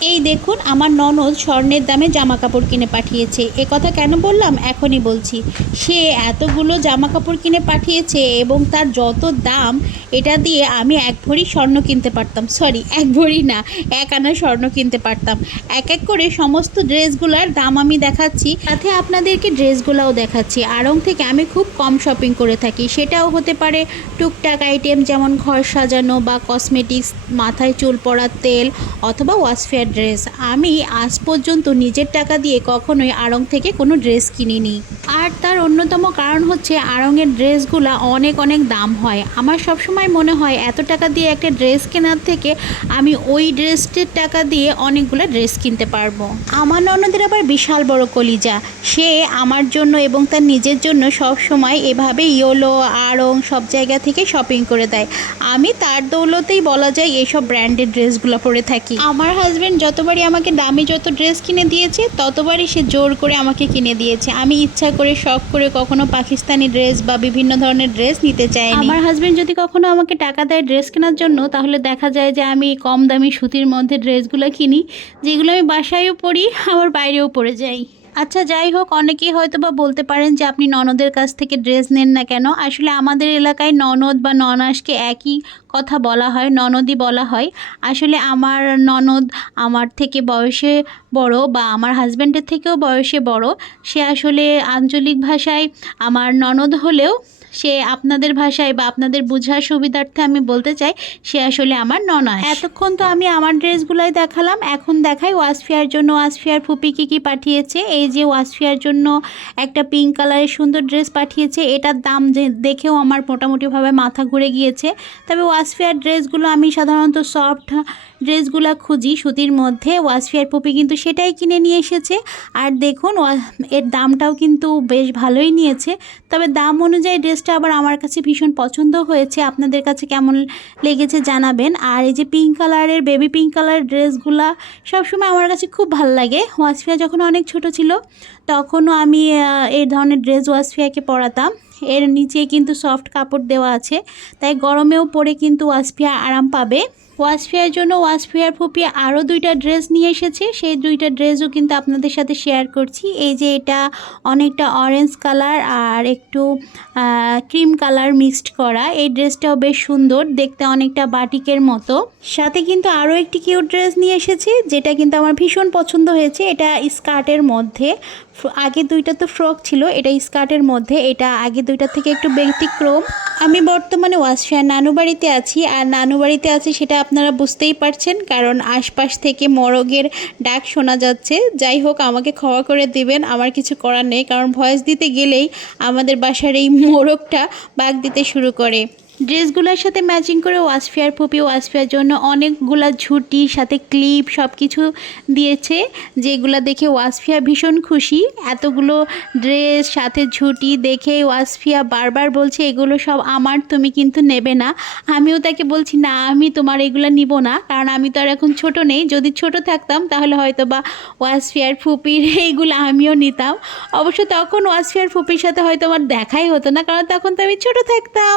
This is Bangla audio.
এই দেখুন, আমার ননদ স্বর্ণের দামে জামা কাপড় কিনে পাঠিয়েছে। এ কথা কেন বললাম? এখনই বলছি। সে এতগুলো জামা কাপড় কিনে পাঠিয়েছে এবং তার যত দাম, এটা দিয়ে আমি এক ভরি স্বর্ণ কিনতে পারতাম। সরি এক ভরি না, এক আনা স্বর্ণ কিনতে পারতাম। এক এক করে সমস্ত ড্রেসগুলোর দাম আমি দেখাচ্ছি। সাথে আপনাদেরকে ড্রেসগুলোও দেখাচ্ছি। আড়ং থেকে আমি খুব কম শপিং করে থাকি। সেটাও হতে পারে টুকটাক আইটেম যেমন ঘর সাজানো বা কসমেটিক্স মাথায় চুল পড়ার তেল অথবা ওয়াশফেয়ার ড্রেস। আমি আজ পর্যন্ত নিজের টাকা দিয়ে কখনোই আড়ং থেকে কোনো ড্রেস কিনিনি। আর তার অন্যতম কারণ হচ্ছে আড়ংয়ের ড্রেসগুলো অনেক অনেক দাম হয়। আমার সবসময় মনে হয় এত টাকা দিয়ে একটা ড্রেস কেনার থেকে আমি ওই ড্রেসটির টাকা দিয়ে অনেকগুলো ড্রেস কিনতে পারব। আমার ননদের আবার বিশাল বড় কলিজা। সে আমার জন্য এবং তার নিজের জন্য সব সময় এভাবে ইয়োলো, আড়ং সব জায়গা থেকে শপিং করে দেয়। আমি তার দৌলতেই বলা যায় এইসব ব্র্যান্ডেড ড্রেসগুলো পরে থাকি। আমার হাজব্যান্ড যতবারই আমাকে দামি যত ড্রেস কিনে দিয়েছে, ততবারই সে জোর করে আমাকে কিনে দিয়েছে। আমি ইচ্ছা করে, শখ করে কখনো পাকিস্তানি ড্রেস বা বিভিন্ন ধরনের ড্রেস নিতে চাই আমার হাজব্যান্ড যদি কখনো আমাকে টাকা দেয় ড্রেস কেনার জন্য, তাহলে দেখা যায় যে আমি কম দামি সুতির মধ্যে ড্রেসগুলো কিনি, যেগুলো আমি বাসায়ও পরি, আমার বাইরেও পরে যাই। আচ্ছা যাই হোক, অনেকেই হয়তো বা বলতে পারেন যে আপনি ননদের কাছ থেকে ড্রেস নেন না কেন। আসলে আমাদের এলাকায় ননদ বা ননাসকে একই কথা বলা হয়, ননদই বলা হয়। আসলে আমার ননদ আমার থেকে বয়সে বড় বা আমার হাজব্যান্ডের থেকেও বয়সে বড়। সে আসলে আঞ্চলিক ভাষায় আমার ননদ হলেও সে আপনাদের ভাষায় বা আপনাদের বোঝার সুবিধার্থে আমি বলতে চাই, সে আসলে আমার ননদ এতক্ষণ তো আমি আমার ড্রেসগুলোই দেখালাম, এখন দেখাই ওয়াসফিয়ার জন্য। ওয়াসফিয়ার ফুপি কী কী পাঠিয়েছে? এই যে ওয়াসফিয়ার জন্য একটা পিঙ্ক কালারের সুন্দর ড্রেস পাঠিয়েছে। এটার দাম দেখেও আমার মোটামুটিভাবে মাথা ঘুরে গিয়েছে। তবে ওয়াসফিয়ার ড্রেসগুলো আমি সাধারণত সফট ড্রেসগুলো খুঁজি সুতির মধ্যে। ওয়াসফিয়ার পুপি কিন্তু সেটাই কিনে নিয়ে এসেছে। আর দেখুন এর দামটাও কিন্তু বেশ ভালোই নিয়েছে। তবে দাম অনুযায়ী ড্রেসটা আবার আমার কাছে ভীষণ পছন্দ হয়েছে। আপনাদের কাছে কেমন লেগেছে জানাবেন। আর এই যে পিঙ্ক কালারের বেবি পিঙ্ক কালার ড্রেসগুলা সবসময় আমার কাছে খুব ভালো লাগে। ওয়াসফিয়া যখন অনেক ছোট ছিল, তখনও আমি এই ধরনের ড্রেস ওয়াসফিয়াকে পরাতাম। এর নিচে কিন্তু সফট কাপড় দেওয়া আছে, তাই গরমেও পরে কিন্তু ওয়াসফিয়া আরাম পাবে। ওয়াসফিয়ার জন্য ওয়াসফিয়ার ফুপি আরও দুইটা ড্রেস নিয়ে এসেছে। সেই দুইটা ড্রেসও কিন্তু আপনাদের সাথে শেয়ার করছি। এই যে এটা অনেকটা অরেঞ্জ কালার আর একটু ক্রিম কালার মিক্সড করা। এই ড্রেসটাও বেশ সুন্দর, দেখতে অনেকটা বাটিকের মতো। সাথে কিন্তু আরও একটি কিউট ড্রেস নিয়ে এসেছে, যেটা কিন্তু আমার ভীষণ পছন্দ হয়েছে। এটা স্কার্টের মধ্যে। আগে দুইটা তো ফ্রক ছিল, এটা স্কার্টের মধ্যে, এটা আগে দুইটা থেকে একটু ব্যতিক্রম। আমি বর্তমানে ওয়াসফিয়ার নানু বাড়িতে আছি, আর নানু বাড়িতে আছি সেটা আপনারা বুঝতেই পারছেন, কারণ আশপাশ থেকে মরগের ডাক শোনা যাচ্ছে। যাই হোক, আমাকে ক্ষমা করে দিবেন, আমার কিছু করার নেই, কারণ ভয়েস দিতে গেলেই আমাদের বাসার এই মোরগটা বাঘ দিতে শুরু করে। ড্রেসগুলোর সাথে ম্যাচিং করে ওয়াসফিয়ার ফুপি ওয়াসফিয়ার জন্য অনেকগুলা ঝুটি, সাথে ক্লিপ সব কিছু দিয়েছে, যেগুলো দেখে ওয়াসফিয়া ভীষণ খুশি। এতগুলো ড্রেস, সাথে ঝুটি দেখে ওয়াসফিয়া বারবার বলছে, এগুলো সব আমার, তুমি কিন্তু নেবে না। আমিও তাকে বলছি, না, আমি তোমার এগুলো নিব না, কারণ আমি তো আর এখন ছোট নেই। যদি ছোট থাকতাম, তাহলে হয়তো বা ওয়াসফিয়ার ফুপির এইগুলো আমিও নিতাম। অবশ্য তখন ওয়াসফিয়ার ফুপির সাথে হয়তো আমার দেখাই হতো না, কারণ তখন তো আমি ছোট থাকতাম।